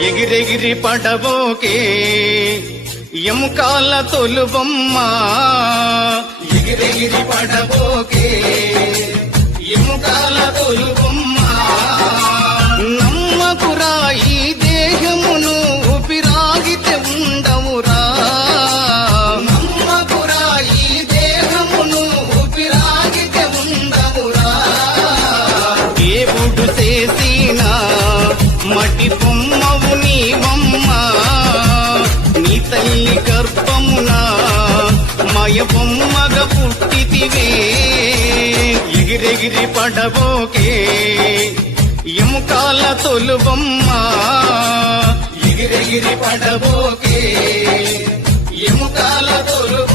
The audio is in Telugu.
ఎగిరెగిరి పడబోకే ఎముకాల తొలుబొమ్మ ఎగిరెగిరి పడబోకే ఎముకాల తొలుబొమ్మ నమ్మకురా ఈ దేహమును ఊపిరాగితే ఉండవురా నమ్మకురా ఈ దేహమును ఊపిరాగితే ఉండవురా దేవుడు చేసిన మటి బొమ్మవు నీవమ్మ నీ తల్లి గర్భమున మయ బొమ్మగా పుట్టితివే ఎగిరెగిరి పడబోకే ఎముకాల తొలుబొమ్మ ఎగిరెగిరి పడబోకే ఎముకాల తొలుబొమ్మ